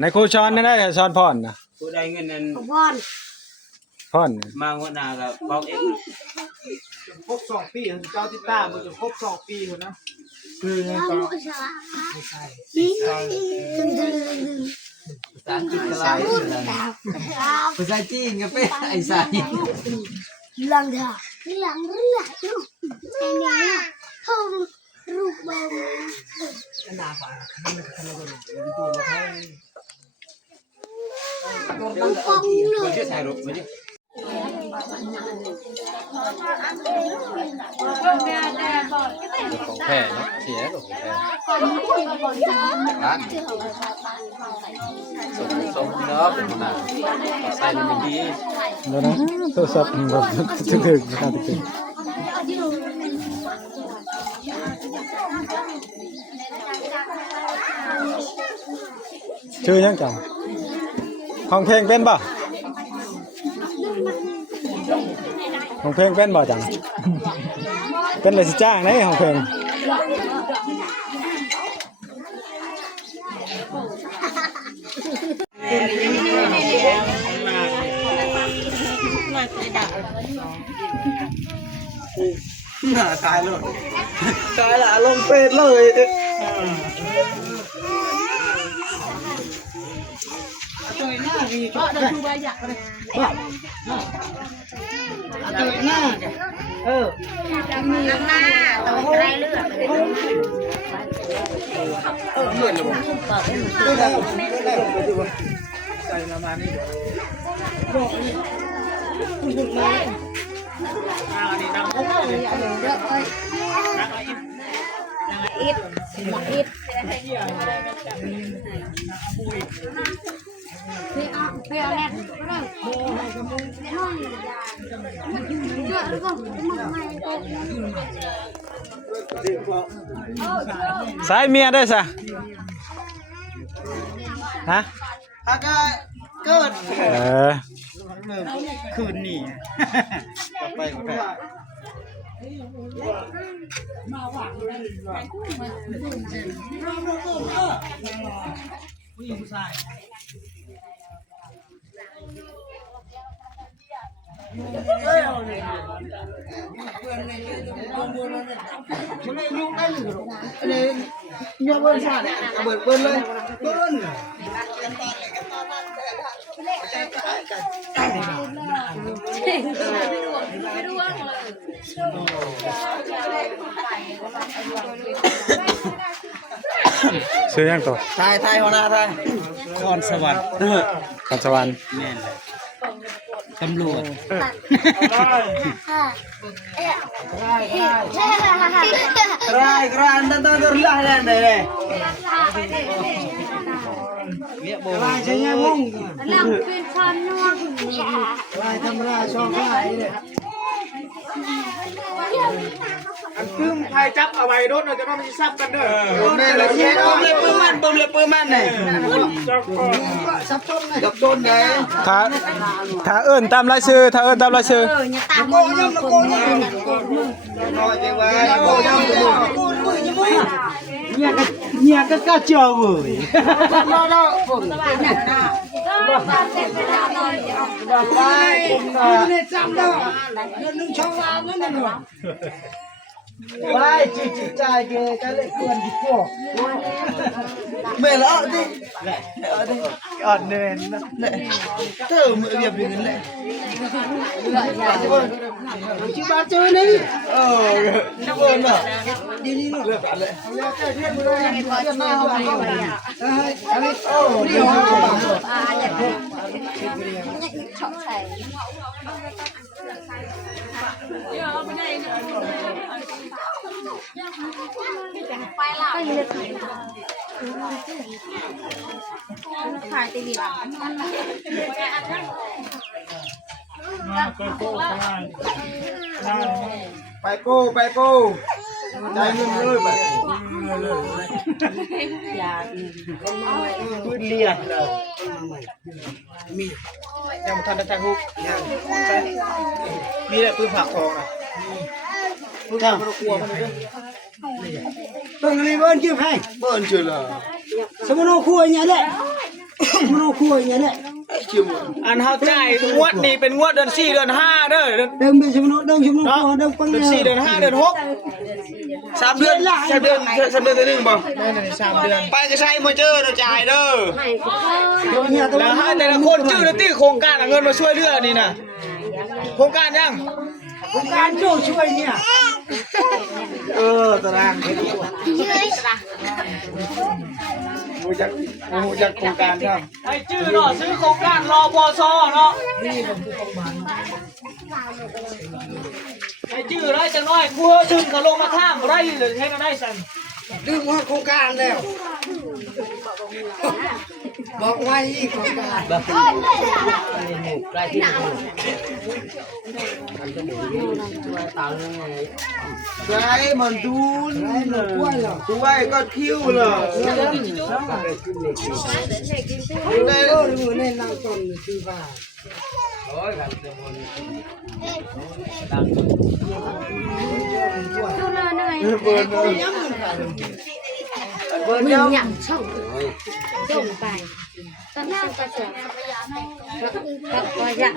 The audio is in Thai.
ในครูช้อนนี่ได้ช้อนพ่อนนะ ผู้ได้เงินนั้น พ่อน มาหัวหน้าก็บอกเอง ครบ2 ปีเจ้าติดตามมันจะครบ2 ปีคนนะคือไงก็ไม่ใช่ ภาษาอังกฤษก็หลายภาษาจีนก็เป็นไอ้สาย Lang dah. Lang dah tu. Ini hom rubang. Kenapa? Kenapa itu makanya ไม่ใช่ถ่ายรูปไม่ใช่ ของแพ้เนาะเสียของแพ้ร้านสมเนาะเป็นขนาดใส่มันดีแล้วนะโทรศัพท์แบบถึงนะครับถึงชื่อยังจังห้องเพลงเป็นป่ะห้องเพลงเป็นบ่จังเป็นเลยสิจ้างไหนห้องเพลงตายเลยตายละลงเป็ดเลยตัวหน้ามีตัวหน้าLang na. Tahu kerai lu. เงินเลยใส่ละมานี่นี่นั่งปุ๊บเลย Ít. Ít.สายเมียได้ซะฮะ อาการเกิด คืนนี่ไปก็ได้ ผู้หญิงผู้ชายมันเลยยุ่งได้หรืออะไรยกเบิ้ลชาเนี่ยเบิ้ลเลยเบิ้ลชื่อยังตัว ไทยหัวหน้าไทยคอนสวรรค์ ขอนสวรรค์ แม่นเลยตำรวจ Kerai anda tahu terlah anda deh. Dia bawa. Lai saya ngomong. Lang pin chan nuang. Lai kameraช่องไล่เนี่ยอันคืมไทยจับเอาไว้โดนเราจะมามันซับกันเด้อแม่เลยแย่บอมเลยปืนมันเนี่ยซับชนเลยซับชนไง ถ้าเอิ้นตามรายชื่อถ้าเอิ้นตามรายชื่อ โกยังโกยังรอจังไว้โกยังโกมือยังมือเนี่ยก็กล้าเจอเว้ยรอผมไปเนี่ยจำได้เงินนึงช่องว่างนั่นน่ะไปจิจ่ายเกก็เลยควรดีกว่าไม่ละดิอ่อนเนินนะเธอมือเรียบอยู่นั่นแหละชื่อบ้านชื่อนี่ชื่อบ้านน่ะดีนี่ลูกเลือกอะไรอะไรโอ้เรียบถ่ายตีวีหลัง ไปโก้ใจเงินเลยไปปืนเลียดเลยมียังทันได้ใจฮุกยังมีแหละปืนผักทองอ่ะปืนผักมันกลัวมันเลยต้องรีบเบิ้ลเก็บให้เบิ้ลเฉยเลยสมมติว่าคู่อย่างเงี้ยแหละ คุยอย่างนี้ อันเฮาจ่ายงวดนี้เป็นงวดเดือน4เดือน5เด้อเดือน เดิมไปชมโนเดิมชมโนเดิมปัง เดือน4เดือน5เดือน6 3เดือน3เดือนตัวนึงบ่ได้3เดือนไปก็ใช้มาเจอเด้อจ่ายเด้อ ให้ก็เพิ่ม แล้วให้แต่ละคนชื่อแล้วติโครงการเอาเงินมาช่วยเหลือนี่น่ะโครงการยัง การช่วยเนี่ย ตารางเฮ็ด ยืดละ รู้จักโครงการครับไอ้ชื่อเนาะซื้อโครงการรอปสเนาะไอ้ชื่อไรจังน้อยกลัวดึงเขาลงมาท่ามบ่ได้เลยเฮ็ดได้สั่น ดึงว่าโครงการแล้วบอกไว้อีกโครงการ ใช่มันดูน กล้วยเหรอ ดูไว้ก็คิ้วเหรอ มือในนางต้นคือว่า ดูเลยหน่อย เบิร์น มึงอย่างช่องจมไปตอนนั้นก็จะก็อย่าง